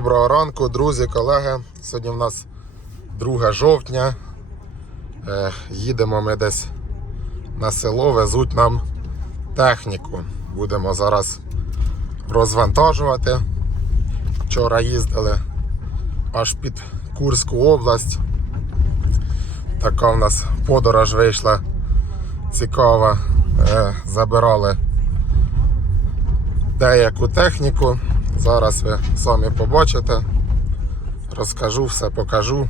доброго ранку, друзі, колеги. Сьогодні в нас 2 жовтня. Е, їдемо ми десь на село, везуть нам техніку. Будемо зараз розвантажувати. Вчора їздили аж під Курську область. Така в нас подорож вийшла цікава. Е, забирали деяку техніку. Зараз ви самі побачите. Розкажу все, покажу.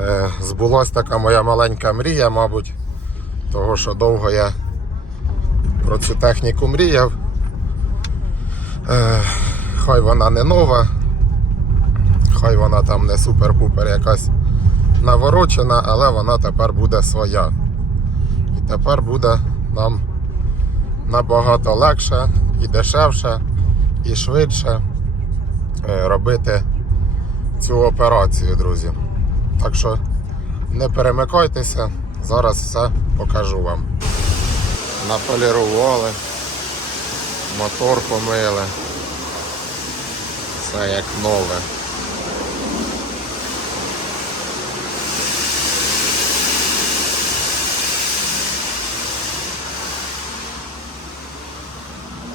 Е, збулась така моя маленька мрія, мабуть, того, що довго я про цю техніку мріяв. Е, хай вона не нова, хай вона там не супер-пупер якась наворочена, але вона тепер буде своя. І тепер буде нам набагато легше і дешевше, і швидше е, робити цю операцію, друзі. Так що не перемикайтеся, зараз все покажу вам. Наполірували, мотор помили. Все як нове.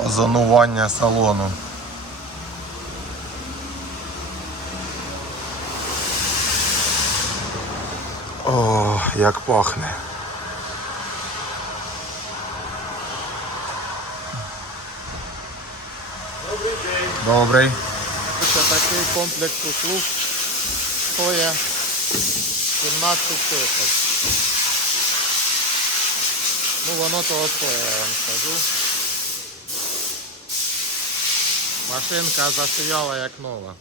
Озонування салону. О, як пахне. Добрий день. Добрий. Це такий комплекс услуг стоїть 17 тисяч. Ну воно того стоїть, я вам скажу. Машинка засіяла як нова.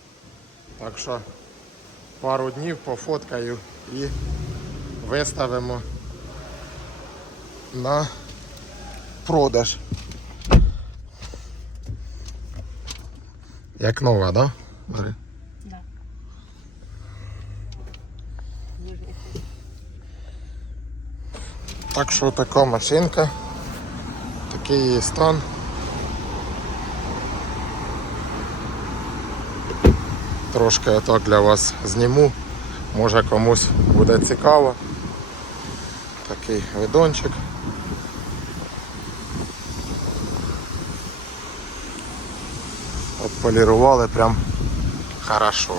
Так що пару днів пофоткаю і виставимо На продаж. Як нова, да? Бери. Да. Так що така машинка, такий її стан. Трошки я так для вас зніму. Може комусь буде цікаво. Такий видончик. Отполірували прям хорошо.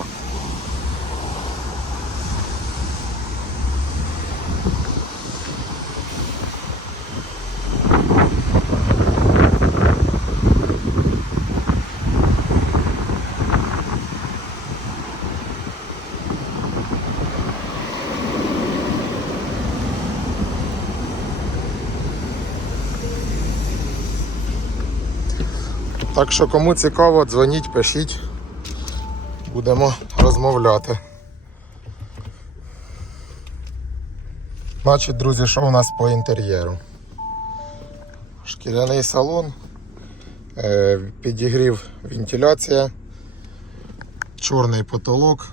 Так що кому цікаво, дзвоніть, пишіть. Будемо розмовляти. Значить, друзі, що у нас по інтер'єру? Шкіряний салон, е, підігрів вентиляція, чорний потолок,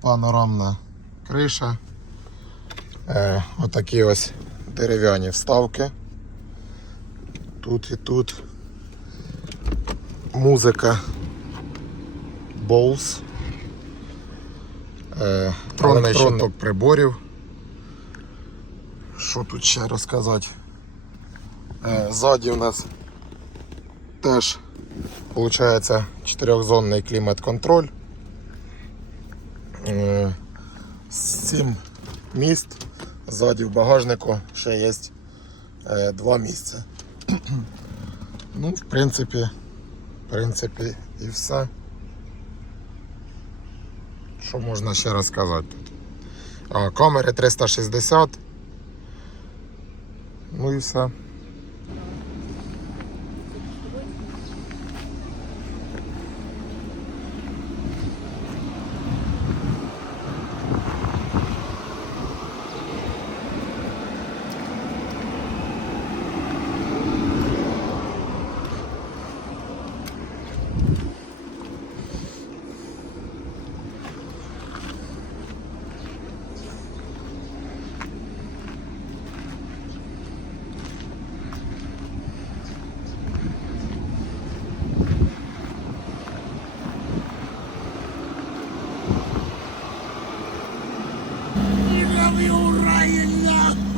панорамна криша, е, отакі ось дерев'яні вставки. Тут і тут музика Bose, е, електронний приборів. Що тут ще розказати? Е, ззаді у нас теж виходить чотирьохзонний клімат-контроль. Е, Сім міст. Ззаді в багажнику ще є е, два місця. Ну, в принципі, в принципі, і все. Що можна ще розказати тут? Камери 360. Ну і все.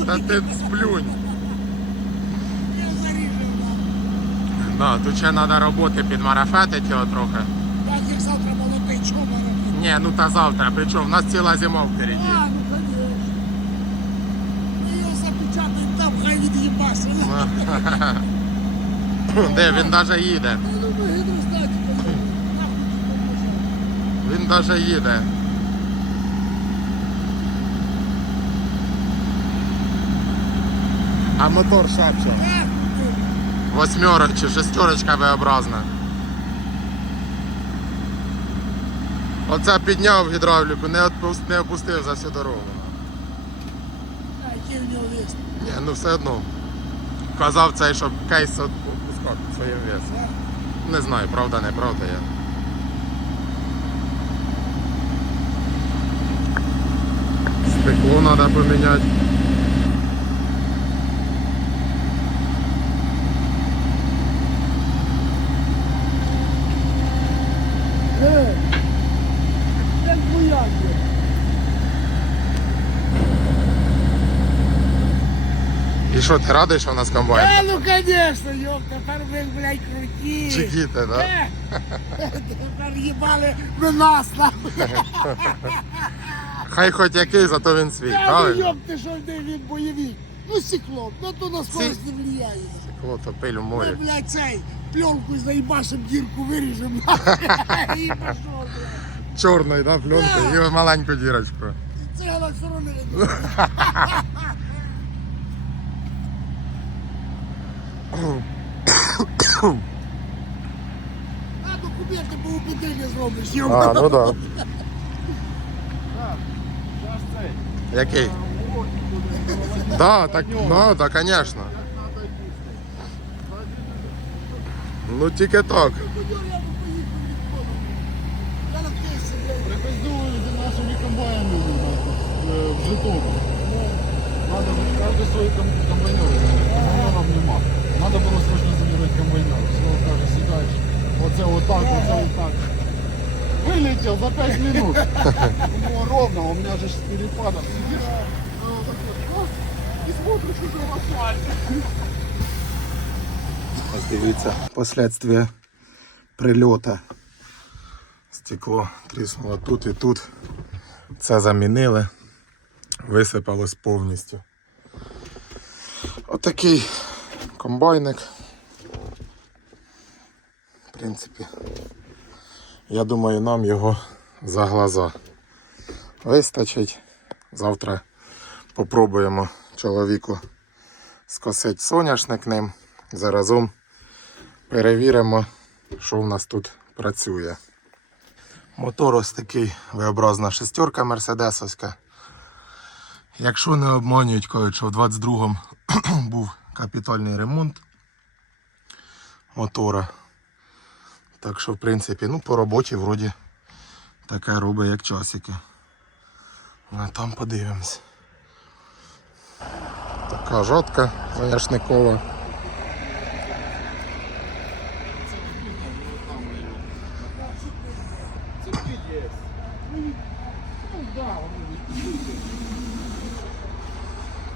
Та ти сплюнь. Я заріжу. Да, тут ще треба роботи підмарафетити його трохи. Так як завтра молотий, чого робити? Ні, ну та завтра, причому в нас ціла зима впереді. А, ну конечно. Ми його запечатаємо там, хай від'їбався. Де він навіть їде. Ну, ми гідростаті поїдемо. Нахуй ти Він навіть їде. А мотор поможеш? Восьмерок чи шестерочка V-образна. Оце підняв гідравліку, не, отпус- не опустив за всю дорогу. А, який в нього вес? Ні, ну все одно. Казав цей, щоб кейс опускав під своїм весом. Не знаю, правда, неправда я. Стекло треба поміняти. Е, Як буянки. І що, ти радий, що в нас комбайн? Е, ну конечно, йоп, тепер ви, блядь, круті. Чекіте, да? Е, Тепер їбали ви нас, нахуй. Хай хоч який, зато він свій, Е, ну правильно? йоп, ти що де він бойовик. Ну стекло, ну то на скорость не влияє. Стекло, то пиль у Ми, морі. блядь, цей, пленку заїбашим, дірку виріжемо. І пішов, блядь. Чорної, да, пленки, Да. і маленьку дірочку. Це все одно не видно. А документи по УПД зробиш, йоп. А, ну да. Який? Да, так, ну, да, конечно. Ну тільки так. Рекомендую за нашими комбайнами э, в Житомир. Надо каждый свой ком- комбайнер. Комбайнеров нема. Надо было срочно забирать комбайнер. Все, каже, сідаєш. Оце отак, оце отак. Вылетел за 5 минут. У него ровно, у меня же с перепадом. Сидишь, и смотришь уже в асфальт. Дивіться, последствия прильота. Стекло тріснуло тут і тут. Це замінили. Висипалось повністю. Отакий комбайник. В принципі, я думаю, нам його за глаза вистачить. Завтра попробуємо чоловіку скосити соняшник ним. Заразом перевіримо, що в нас тут працює. Мотор ось такий V-образна шестерка мерседесовська. Якщо не обманюють, кажуть, що в 22-му був капітальний ремонт мотора. Так що, в принципі, ну, по роботі вроді таке робить, як часики. А там подивимось. Така жодка соняшникова.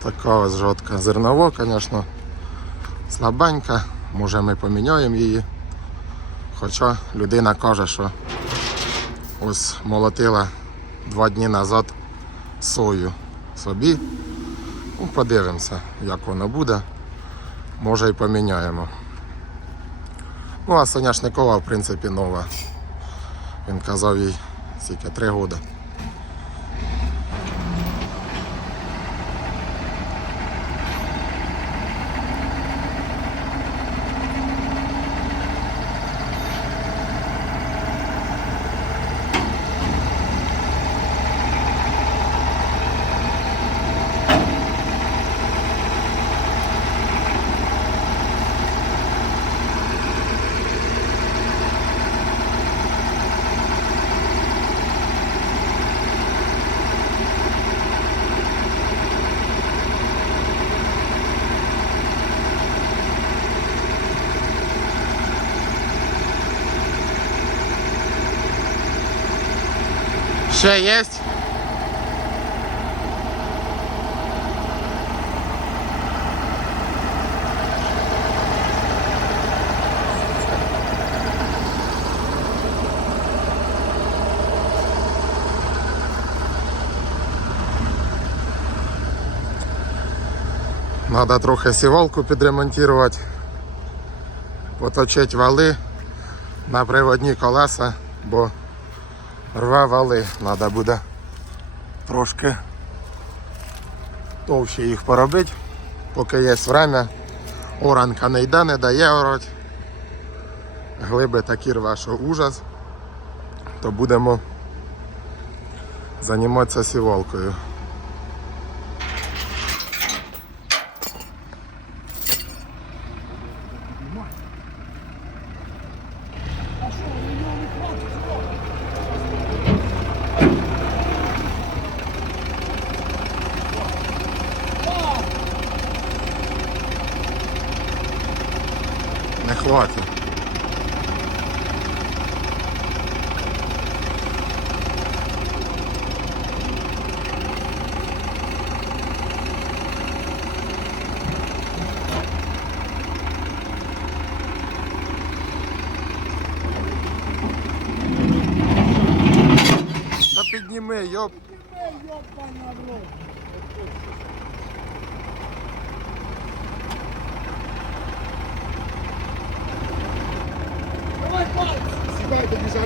Така ось жодка зернова, звісно, слабенька. Може ми поміняємо її. Хоча людина каже, що ось молотила два дні назад сою собі. Ну, подивимося, як воно буде. Може і поміняємо. Ну, а соняшникова, в принципі, нова. Він казав їй скільки, три роки. Ще есть. Надо трохи сівалку підремонтувати, поточити вали на приводні колеса, бо рве вали. Треба буде трошки товще їх поробити, поки є время. Оранка не йде, не дає орати. Глиби такі рве, ужас, то будемо займатися сівалкою. Не хватить. Та підніми, йоп. Ей, йопана в рот. Давай пальці.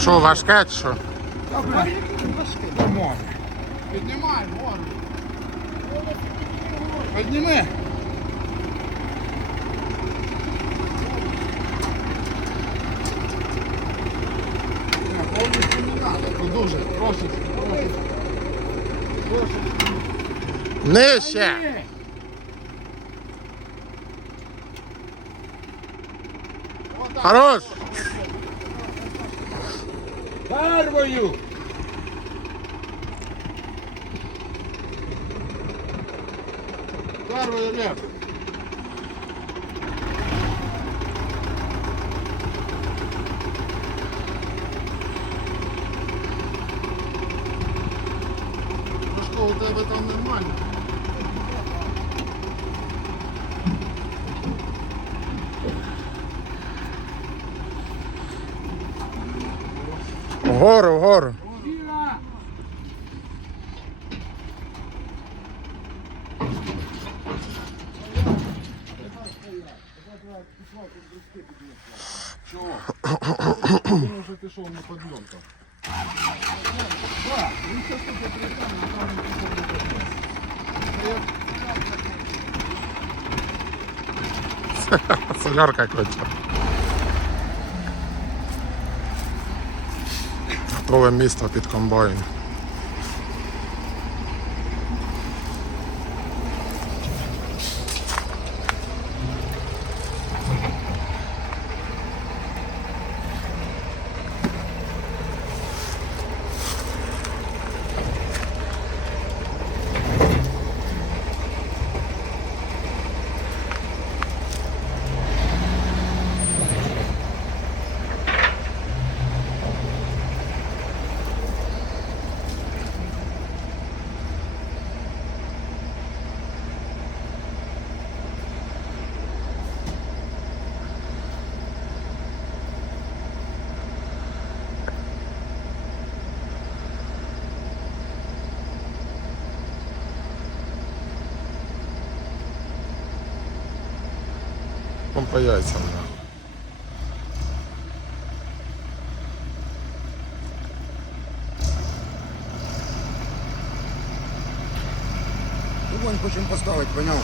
Що, важке чи що? Піднімай, вон. Підніми. Повністю не треба, то дуже, трошечки. Трошечки. Нижче! Хорош! Первою. Перший лев. Ну що, у тебе там нормально? Вгору, вгору. Віра. Чого? Він вже пішов на підйом там. Так, він зараз тут прийде, на ньому пішов на підйом. Солярка кончена. Готове місто під комбайн. Он по яйцам. да. Вогонь хочемо поставити, поняв?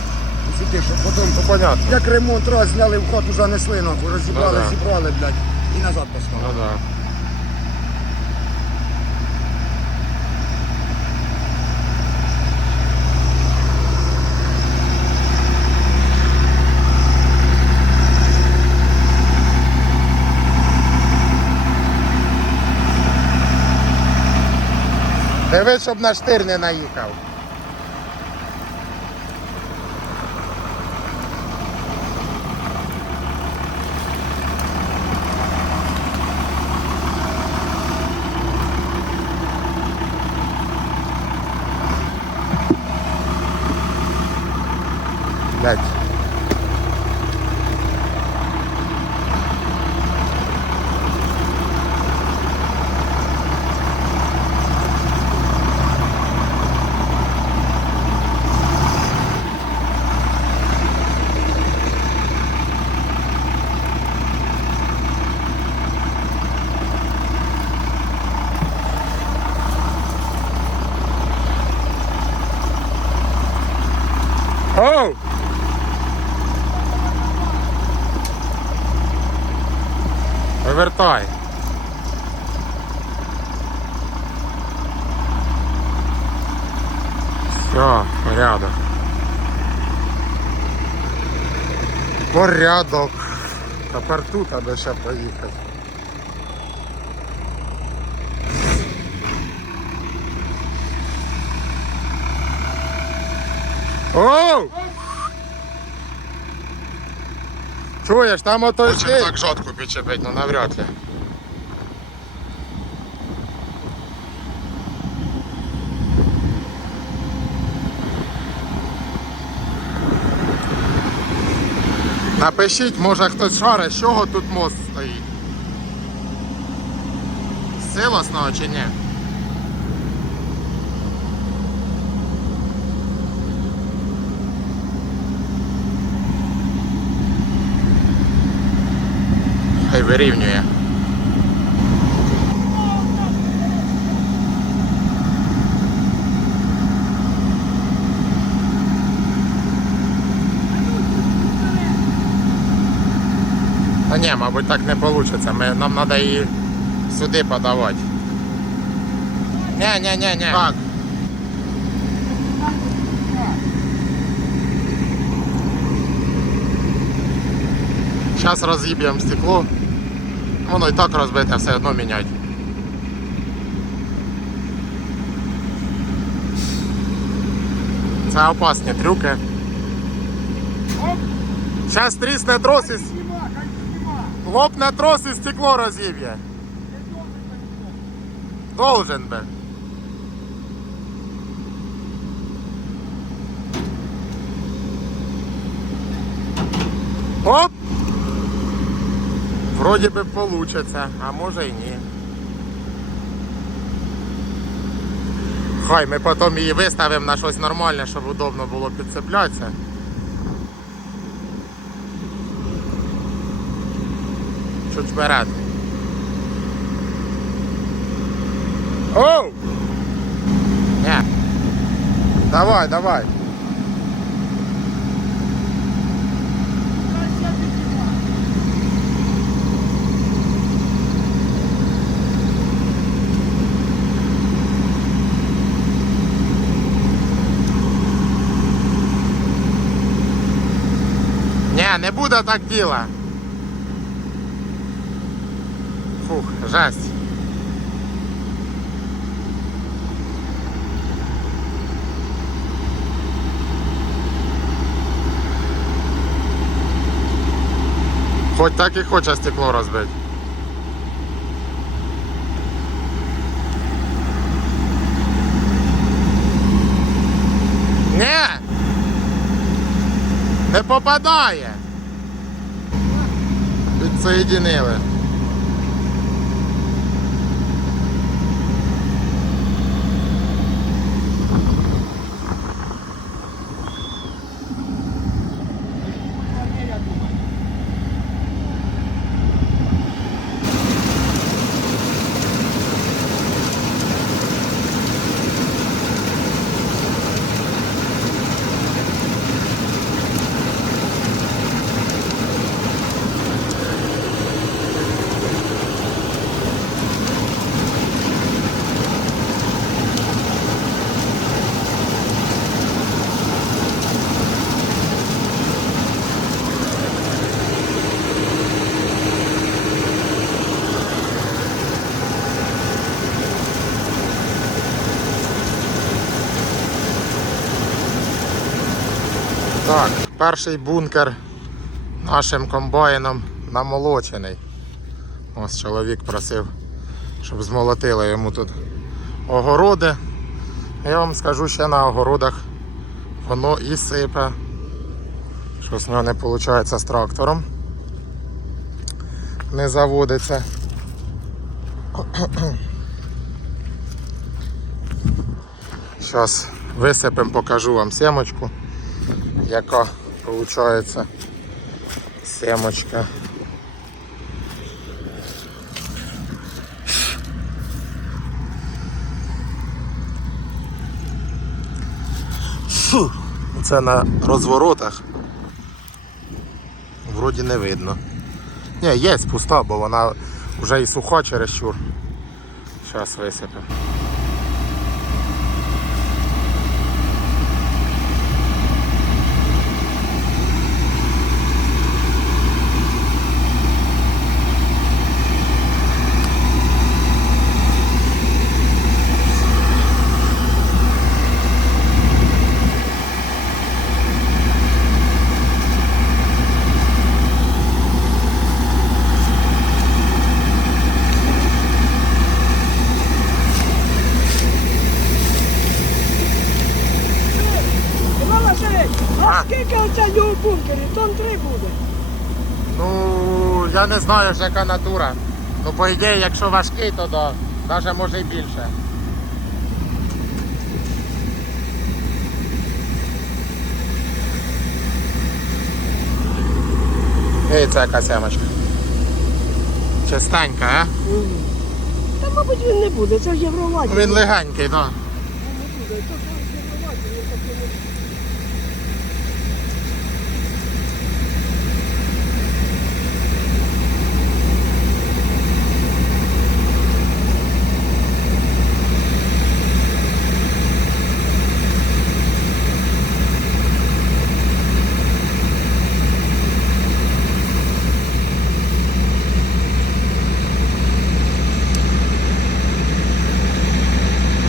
Сюди, щоб потім, Ну понятно. як ремонт раз зняли в хату, занесли, нахуй, розібрали, Да-да. зібрали, блядь, і назад Ну поставили. да. Дивись, щоб на штир не наїхав. Блять. Оу! Вивертай. Все, порядок. Порядок. Тепер тут аби ще поїхати. Оу! Чуєш, там ото Хочем ще- так жодку підчепити, ну навряд ли. Напишіть, може хтось шарить, з чого тут мост стоїть. З Силосного чи ні? вирівнює. Та ні, мабуть, так не вийде. Ми, нам треба її сюди подавати. Ні, ні, ні, ні. Так. Зараз роз'їб'ємо стекло. Воно і так розбите, все одно міняти. Це опасні трюки. Зараз трісне трос і... Сніма, хай сніма. Лопне трос і стекло розіб'є. Должен би. Оп! Вроді би получиться, а може і ні. Хай ми потім її виставимо на щось нормальне, щоб удобно було підцеплятися. Чуть вперед. Оу! Не. Давай, давай. Не, буде так діла. Фух, жесть. Хоч так і хоче стекло розбити. Не попадає. Підсоєдинили. Я думаю. Так, перший бункер нашим комбайном намолочений. Ось чоловік просив, щоб змолотили йому тут огороди. Я вам скажу, ще на огородах воно і сипе. Щось в нього не виходить з трактором. Не заводиться. Зараз висипемо, покажу вам семочку, яка виходить семочка. Фу, це на розворотах. Вроді не видно. Ні, є пуста, бо вона вже і суха чересчур. Зараз висипемо. Оце його в бункері? Тон три буде. Ну, я не знаю, ж яка натура. Ну, по ідеї, якщо важкий, то да, навіть може і більше. Ей, це яка сямочка. Чистенька, а? Та, мабуть, він не буде, це ж євроваді. Він легенький, да. не буде, то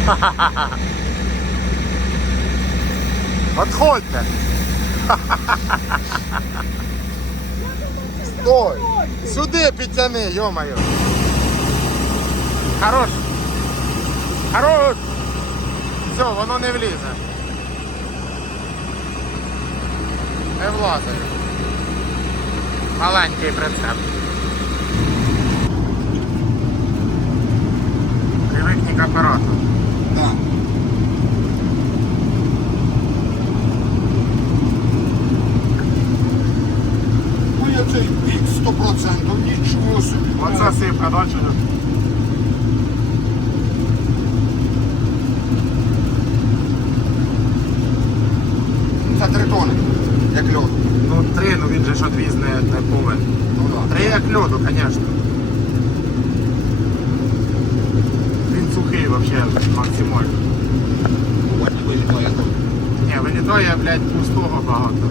Отходьте. Стой! Сюди йомаю. Хорош. Хорош. Все, воно не влізе. Не влазить. Маленький прицеп. Привикник апарату. Оце сипка, да, чи ні? Це три тони, як льод. Ну три, ну він же ж одвіз не, не повинен. Ну да. Три як льоду, звісно. Він сухий взагалі максимально. Ні, вилітає, блядь, пустого багато.